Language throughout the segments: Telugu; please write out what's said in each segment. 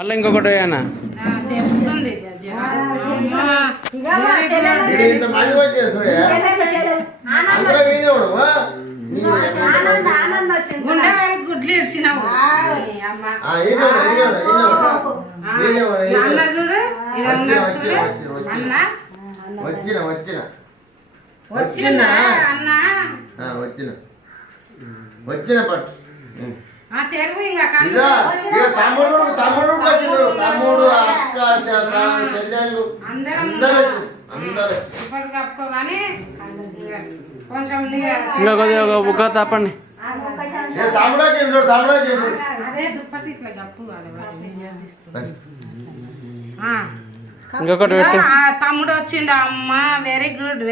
మళ్ళీ ఇంకొకటి అన్న తెలుస్తుంది గుండె గుడ్లు ఇడిచినావు అన్న చూడు అన్న వచ్చిన అన్న వచ్చిన పట్టు తెరువు ఇంకా తమ్ముడు తమ్ముడు తమ్ముడు అక్క చెల్లెళ్ళు అందరూ కప్పుకోగానే కొంచెం ఇంకా కొద్దిగా ఒక బుక్క తప్పండి తమ్ముడా తమ్ముడా అదే దుప్పటి ఇట్లా కప్పు ఇంకొకటి పెట్టు తమ్ముడు వచ్చిండు అమ్మ వెరీ గుడ్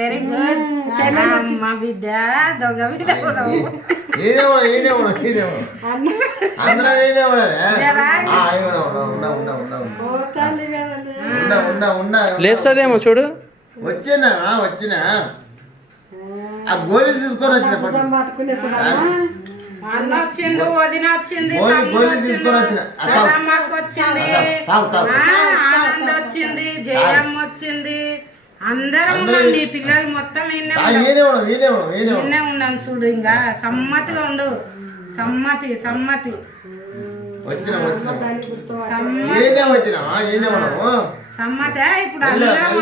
అమ్మ బిడ్డ దొంగ బిడ్డ లేస్తుందేమో చూడు వచ్చినా ఆ గోళీ తీసుకొని వచ్చిన అన్న వచ్చిండు వదిన వచ్చింది గోళీ తీసుకొని వచ్చిన అమ్మకు వచ్చింది ఆనంద్ వచ్చింది జయమ్మ వచ్చింది అందరం ఉన్నాం నీ పిల్లలు మొత్తం నిన్నే ఉన్నాను చూడు ఇంకా సమ్మతిగా ఉండు సమ్మతి సమ్మతి సమ్మతే ఇప్పుడు అందరం